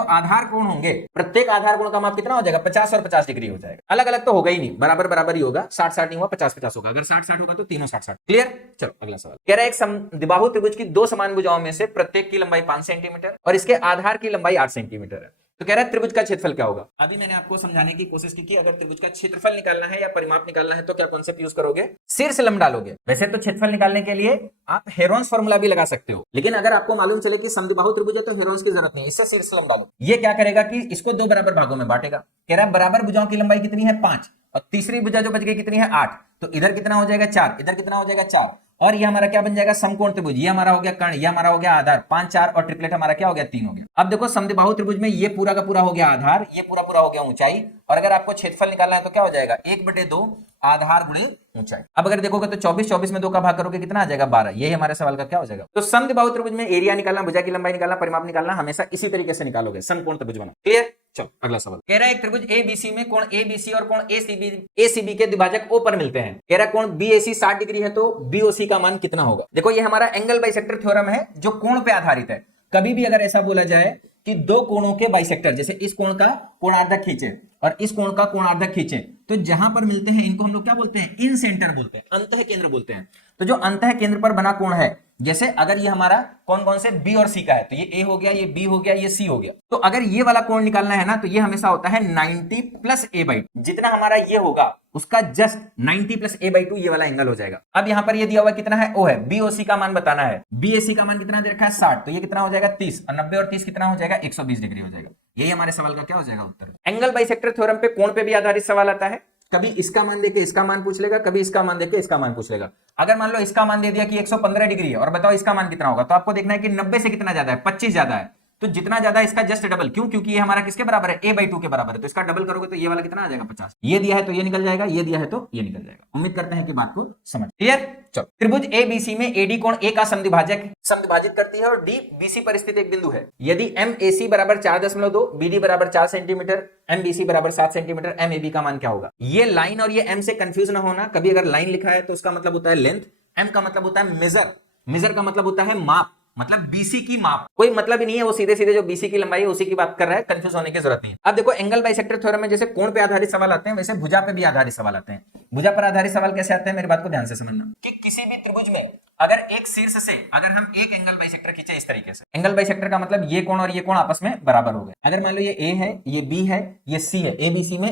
आधार कोण होंगे, प्रत्येक आधार कोण का माप कितना हो जाएगा? 50 और 50 डिग्री हो जाएगा। अलग अलग तो होगा ही नहीं, बराबर बराबर ही होगा। 60 60 नहीं हुआ, 50 50 होगा। अगर 60 60 होगा तो तीनों 60 60। क्लियर? चलो अगला सवाल। कह रहा है एक समद्विबाहु त्रिभुज की 2 समान भुजाओं में से प्रत्येक की लंबाई 5 सेंटीमीटर और इसके आधार की लंबाई 8 सेंटीमीटर है। तो कह रहा है त्रिभुज का क्षेत्रफल क्या होगा? अभी मैंने आपको समझाने की कोशिश की कि अगर त्रिभुज का क्षेत्रफल निकालना है या परिमाप निकालना है तो क्या कॉन्सेप्ट यूज करोगे? शीर्ष लंब डालोगे। वैसे तो क्षेत्रफल निकालने के लिए आप हेरोन्स फॉर्मूला भी लगा सकते हो, लेकिन अगर आपको मालूम चले कि समद्विबाहु त्रिभुज है तो हेरोन्स की जरूरत नहीं, इससे शीर्ष लंब डालो। ये क्या करेगा कि इसको 2 बराबर भागों में बांटेगा। कह रहा है बराबर भुजाओं की लंबाई कितनी है? 5, और तीसरी भुजा जो बच गई कितनी है? 8। तो इधर कितना हो जाएगा? 4। इधर कितना हो जाएगा? 4। और ये हमारा क्या बन जाएगा? समकोण त्रिभुज। ये हमारा हो गया कर्ण, ये हमारा हो गया आधार। 5 4 और ट्रिपलेट हमारा क्या हो गया? 3 हो गया। अब देखो समद्विबाहु त्रिभुज में ये पूरा का पूरा हो गया आधार, ये पूरा पूरा हो गया ऊंचाई, और अगर आपको क्षेत्रफल निकालना है तो क्या हो जाएगा? 1/2 आधार गुणे ऊंचाई। अब अगर देखोगे तो 24 24 में 2 का भाग करोगे कितना आ जाएगा? 12। यही हमारे सवाल का क्या हो जाएगा? तो समद्विबाहु त्रिभुज में एरिया निकालना, भुजा की लंबाई निकालना, परिमाप निकालना हमेशा इसी तरीके से निकालोगे। समकोण त्रिभुज बना। क्लियर? चलो अगला सवाल। कह रहा है एक त्रिभुज एबीसी में कोण एबीसी और कोण एसीबी के द्विभाजक O पर मिलते हैं। कह रहा है कोण बीएसी 60 डिग्री है तो बीओसी का मान कितना होगा? देखो ये हमारा एंगल बाइसेक्टर थ्योरम है जो कोण पे आधारित है। कभी भी अगर ऐसा बोला जाए कि 2 कोणों के बाइसेक्टर, जैसे इस कोण का कोणार्धक खींचे और इस कोण का कोणार्धक खींचे, तो जहां पर मिलते हैं इनको हम लोग क्या बोलते हैं? इन सेंटर बोलते हैं, अंतः केंद्र बोलते हैं। तो जो अंतः केंद्र पर बना कोण है, जैसे अगर ये हमारा कौन कौन से बी और सी का है, तो ये ए हो गया, ये बी हो गया, ये सी हो गया। तो अगर ये वाला कोण निकालना है ना, तो ये हमेशा होता है 90 + a/2। जितना हमारा ये होगा उसका जस्ट 90 + a/2 ये वाला एंगल हो जाएगा। अब यहाँ पर ये दिया हुआ कितना है? ओ है। बीओसी का मान बताना है। बीएसी का मान कितना दे रखा है? 60। तो ये कितना हो जाएगा? 30। और 90 और 30 कितना हो जाएगा? 120 डिग्री हो जाएगा। यही हमारे सवाल का क्या हो जाएगा? उत्तर। एंगल बाइसेक्टर थ्योरम पे कोण पे भी आधारित सवाल आता है। कभी इसका मान देके इसका मान पूछ लेगा, कभी इसका मान देके इसका मान पूछ लेगा। अगर मान लो इसका मान दे दिया कि 115 डिग्री है और बताओ इसका मान कितना होगा, तो आपको देखना है कि 90 से कितना ज्यादा है? 25 ज्यादा है। तो जितना ज्यादा इसका जस्ट डबल। क्यों? क्योंकि ये हमारा किसके बराबर है? a/2 के बराबर है। तो इसका डबल करोगे तो ये वाला कितना आ जाएगा? 50। ये दिया है तो ये निकल जाएगा, ये दिया है तो ये निकल जाएगा। उम्मीद करते हैं कि बात को समझ क्लियर। चलो, त्रिभुज एबीसी में एडी कोण ए का समद्विभाजित करती है और डी बीसी पर स्थित एक बिंदु है। यदि एम एसी बराबर 4.2, बीडी बराबर 4 सेंटीमीटर, एम बीसी बराबर 7 सेंटीमीटर, एम ए बी का मान क्या होगा? ये लाइन और ये एम से कंफ्यूज ना होना। कभी अगर लाइन लिखा है तो उसका मतलब होता है लेंथ, एम का मतलब होता है मेजर, मेजर का मतलब होता है माप, मतलब बीसी की माप। कोई मतलब ही नहीं है, वो सीधे सीधे जो बीसी की लंबाई है उसी की बात कर रहा है, कंफ्यूज होने की जरूरत नहीं है। अब देखो एंगल बाइसेक्टर थ्योरम में जैसे कोण पे आधारित सवाल आते हैं, वैसे भुजा पे भी आधारित सवाल आते हैं। भुजा पर आधारित सवाल कैसे आते हैं, मेरी बात को ध्यान से समझना कि किसी भी त्रिभुज में अगर एक शीर्ष से अगर हम एक एंगल बाइसेक्टर खींचे इस तरीके से, एंगल बाइसेक्टर का मतलब ये कोण और ये कोण आपस में बराबर हो गए। अगर मान लो ये ए है, ये बी है, ये सी है, एबीसी में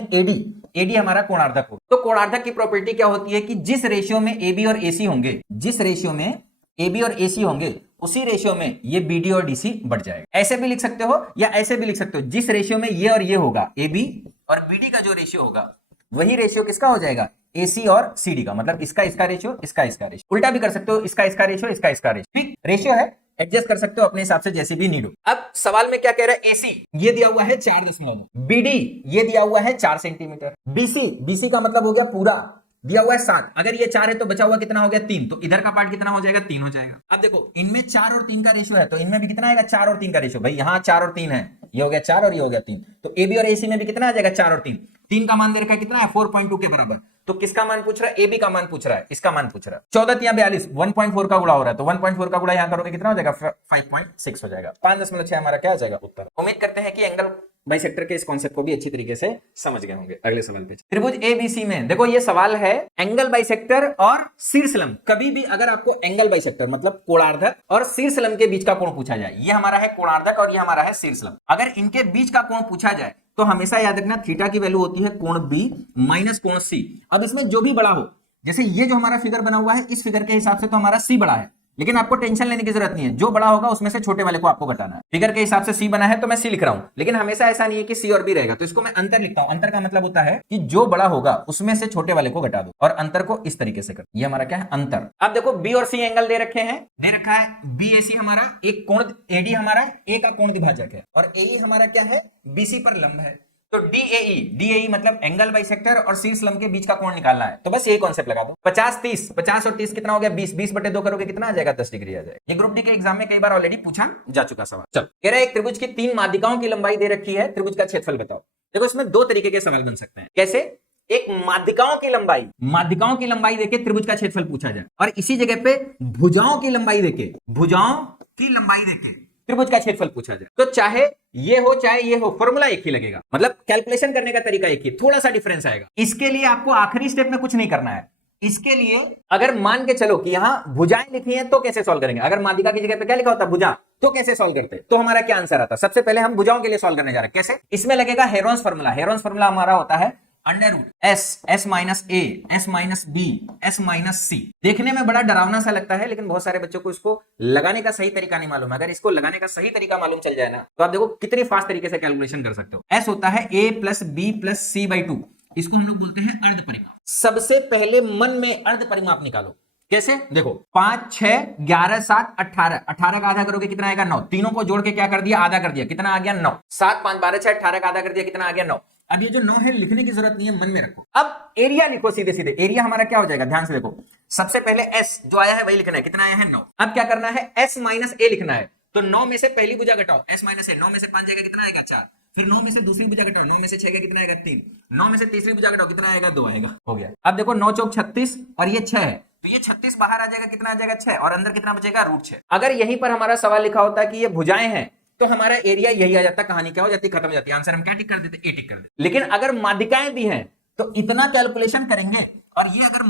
एडी हमारा कोणार्धक हो, तो कोणार्धक की प्रॉपर्टी क्या होती है कि जिस रेशियो में ए बी और एसी होंगे, जिस रेशियो में ए बी और एसी होंगे, उसी रेशियो में ये बीडी और डीसी बढ़ जाएगा। ऐसे भी लिख सकते हो या ऐसे भी लिख सकते हो। जिस रेशियो में ये और ये होगा, ए बी और बीडी का जो रेशियो होगा, वही रेशियो किसका हो जाएगा? AC और CD का, मतलब इसका रेशियो, इसका रेशियो। उल्टा भी कर सकते हो, इसका रेशियो, इसका रेशियो। ठीक, रेशियो है, एडजस्ट कर सकते हो अपने हिसाब से जैसे भी नीड हो। अब सवाल में क्या कह रहा है, AC ये दिया हुआ है 4.9, BD ये दिया हुआ है 4 सेंटीमीटर, BC का मतलब हो गया पूरा, दिया हुआ है 7, अगर ये 4 है तो बचा हुआ कितना हो गया 3, तो इधर का पार्ट कितना हो जाएगा 3 हो जाएगा। अब देखो इनमें 4 और 3 का रेशियो है, तो इनमें भी कितना आएगा 4 और 3 का रेशियो। भाई यहाँ 4 और 3 है, ये हो गया 4 और ये हो गया 3, तो AB और AC में भी कितना आ जाएगा 4 और 3, 3 का मान दे रखा है कितना है 4.2 के बराबर। तो किसका मान पूछ रहा है, AB का मान पूछ रहा है, इसका मान पूछ रहा है। 14 या 42, 1.4 का गुणा हो रहा है, तो 1.4 का गुणा यहां करोगे कितना हो जाएगा 5.6 हो जाएगा। 5.6 हमारा क्या आ जाएगा उत्तर। उम्मीद करते हैं कि एंगल बाइसेक्टर के इस कॉन्सेप्ट को भी अच्छी तरीके से समझ गए होंगे। अगले सवाल पे त्रिभुज ABC में देखो ये सवाल है एंगल बाइसेक्टर और शीर्षलंब। कभी भी अगर आपको एंगल बाइसेक्टर मतलब कोणार्धक और शीर्षलंब के बीच का कोण पूछा जाए, ये हमारा है कोणार्धक और ये हमारा है शीर्षलंब, अगर इनके बीच का कोण पूछा जाए तो हमेशा याद रखना थीटा की वैल्यू होती है कोण B माइनस कोण C। अब इसमें जो भी बड़ा हो, जैसे ये जो हमारा फिगर बना हुआ है, इस फिगर के हिसाब से तो हमारा C बड़ा है, लेकिन आपको टेंशन लेने की जरूरत नहीं है, जो बड़ा होगा उसमें से छोटे वाले को आपको घटाना है। फिगर के हिसाब से C बना है तो मैं C लिख रहा हूं, लेकिन हमेशा ऐसा नहीं है कि C और B रहेगा, तो इसको मैं अंतर लिखता हूं। अंतर का मतलब होता है कि जो बड़ा होगा उसमें से छोटे वाले को घटा दो, और अंतर को इस तरीके से कर, ये हमारा क्या है अंतर। अब देखो B और C एंगल दे रखे हैं, दे रखा है BAC हमारा एक कोण, AD हमारा A का कोण दिभाजक है, और AE हमारा क्या है BC पर लंब है। तो DAE मतलब एंगल बाइसेक्टर और शीर्षलंब के बीच का कोण निकालना है, तो बस यही कॉन्सेप्ट लगा दो। 50 30, 50 और 30 कितना हो गया 20, 20 बटे 2 करोगे कितना आ जाएगा 10 डिग्री आ जाएगा। ये ग्रुप डी के एग्जाम में कई बार ऑलरेडी पूछा जा चुका सवाल। चलो कह रहा है एक त्रिभुज की 3 माध्यिकाओं की लंबाई दे रखी है, त्रिभुज का क्षेत्रफल बताओ। देखो इसमें दो तरीके के सवाल बन सकते हैं। कैसे, एक माध्यिकाओं की लंबाई देके त्रिभुज का क्षेत्रफल पूछा जाए, और इसी जगह पे भुजाओं की लंबाई देके त्रिभुज का क्षेत्रफल पूछा जाए। तो चाहे ये हो चाहे ये हो, फॉर्मूला एक ही लगेगा, मतलब कैलकुलेशन करने का तरीका एक ही, थोड़ा सा डिफरेंस आएगा। इसके लिए आपको आखिरी स्टेप में कुछ नहीं करना है। इसके लिए अगर मान के चलो कि यहां भुजाएं लिखी हैं तो कैसे सॉल्व करेंगे, अगर माध्यिका की जगह पे क्या लिखा होता भुजा तो कैसे सॉल्व करते, तो हमारा क्या आंसर आता। सबसे पहले हम भुजाओं के लिए सॉल्व करने जा रहे हैं। कैसे, इसमें लगेगा हेरोन्स फार्मूला। हेरोन्स फार्मूला हमारा होता है under root S minus A, S minus B, S minus C। देखने में बड़ा डरावना सा लगता है, लेकिन बहुत सारे बच्चों को इसको लगाने का सही तरीका नहीं मालूम है। अगर इसको लगाने का सही तरीका मालूम चल जाए ना, तो आप देखो कितनी फास्ट तरीके से कैलकुलेशन कर सकते हो। S होता है A plus B plus C by 2, इसको हम लोग बोलते हैं अर्ध परिमाप। सबसे पहले मन में अर्ध परिमाप निकालो। कैसे, देखो 5 6 11 7 18, 18 का आधा करोगे कितना आएगा 9, तीनों को जोड़ के क्या कर दिया आधा कर दिया, कितना आ गया 9, 7 5 12 6 18 का आधा कर दिया कितना आ गया 9। अब ये जो 9 है लिखने की जरूरत नहीं है, मन में रखो। अब एरिया लिखो सीधे सीधे। एरिया हमारा क्या हो जाएगा, ध्यान से देखो, सबसे पहले S जो आया है वही लिखना है, कितना आया है 9। अब क्या करना है S माइनस A लिखना है, तो 9 में से पहली भुजा घटाओ S माइनस A, 9 में से 5 जाएगा कितना आएगा 4, फिर 9 में से दूसरी भुजा घटाओ, 9 में से 6 का कितना आएगा 3, 9 में से तीसरी भुजा घटाओ कितना आएगा 2 आएगा, हो गया। अब देखो 9 चौक 36 और ये 6 है, तो ये 36 बाहर आ जाएगा, कितना आ जाएगा 6, और अंदर कितना बचेगा √6। अगर यहीं पर हमारा सवाल लिखा होता है कि ये भुजाएं हैं, तो हमारा एरिया यही आ जाता, कहानी क्या हो जाती, खत्म हो जाती, आंसर हम क्या टिक कर देते, A टिक कर देते। लेकिन अगर माध्यिकाएं दी हैं तो इतना कैलकुलेशन करेंगे, और ये अगर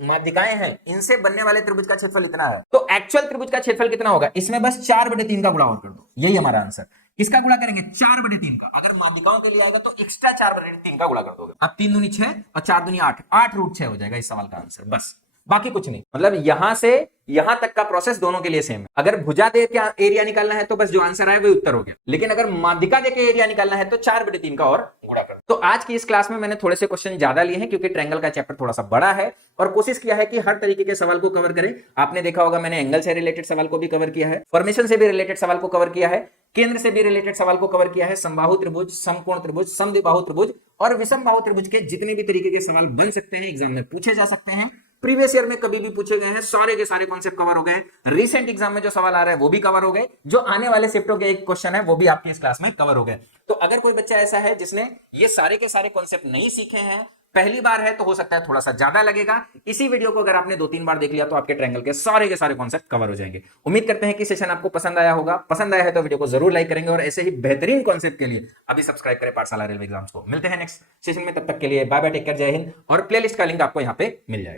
माध्यिकाएं हैं, इनसे बनने वाले त्रिभुज का क्षेत्रफल इतना है, तो एक्चुअल त्रिभुज का क्षेत्रफल कितना होगा, इसमें बस 4/3 का गुणा और कर दो, यही हमारा आंसर। किसका गुणा करेंगे 4/3 का, अगर माध्यिकाओं के लिए आएगा तो एक्स्ट्रा 4/3 का गुणा कर दोगे। अब 3 दूनी 6 और 4 दूनी 8, 8√6 हो जाएगा इस सवाल का आंसर, बस बाकी कुछ नहीं। मतलब यहां से यहां तक का प्रोसेस दोनों के लिए सेम है। अगर भुजा दे के एरिया निकालना है तो बस जो आंसर आए वही उत्तर हो गया, लेकिन अगर माध्यिका दे के एरिया निकालना है तो 4/3 का और गुणा कर। तो आज की इस क्लास में मैंने थोड़े से क्वेश्चन ज्यादा लिए हैं, क्योंकि ट्रायंगल का चैप्टर थोड़ा सा बड़ा है, और कोशिश किया है कि हर तरीके के सवाल को कवर करें। आपने देखा होगा मैंने एंगल से रिलेटेड सवाल को भी कवर किया है, फॉर्मेशन से भी रिलेटेड सवाल को कवर किया है, केंद्र से भी रिलेटेड सवाल को कवर किया है, समबाहु त्रिभुज, समकोण त्रिभुज, समद्विबाहु त्रिभुज और विषमबाहु त्रिभुज के जितने भी तरीके के सवाल बन सकते हैं, एग्जाम में पूछे जा सकते हैं, प्रीवियस ईयर में कभी भी पूछे गए हैं, सारे के सारे कॉन्सेप्ट कवर हो गए। रिसेंट एग्जाम में जो सवाल आ रहा है वो भी कवर हो गए, जो आने वाले शिफ्टों के एक क्वेश्चन है वो भी आपकी इस क्लास में कवर हो गए। तो अगर कोई बच्चा ऐसा है जिसने ये सारे के सारे कॉन्सेप्ट नहीं सीखे हैं, पहली बार है, तो हो सकता है थोड़ा सा ज्यादा लगेगा। इसी वीडियो को अगर आपने 2-3 बार देख लिया तो आपके ट्रायंगल के सारे कॉन्सेप्ट कवर हो जाएंगे। उम्मीद करते हैं कि सेशन आपको पसंद आया होगा। पसंद आया है तो वीडियो को जरूर लाइक करेंगे, और ऐसे ही बेहतरीन कॉन्सेप्ट के लिए अभी सब्सक्राइब करें पाठशाला रेलवे एग्जाम्स को। मिलते हैं नेक्स्ट सेशन में, तब तक के लिए बाय बाय, टेक केयर, जय हिंद। और प्लेलिस्ट का लिंक आपको यहाँ पे मिल जाएगा।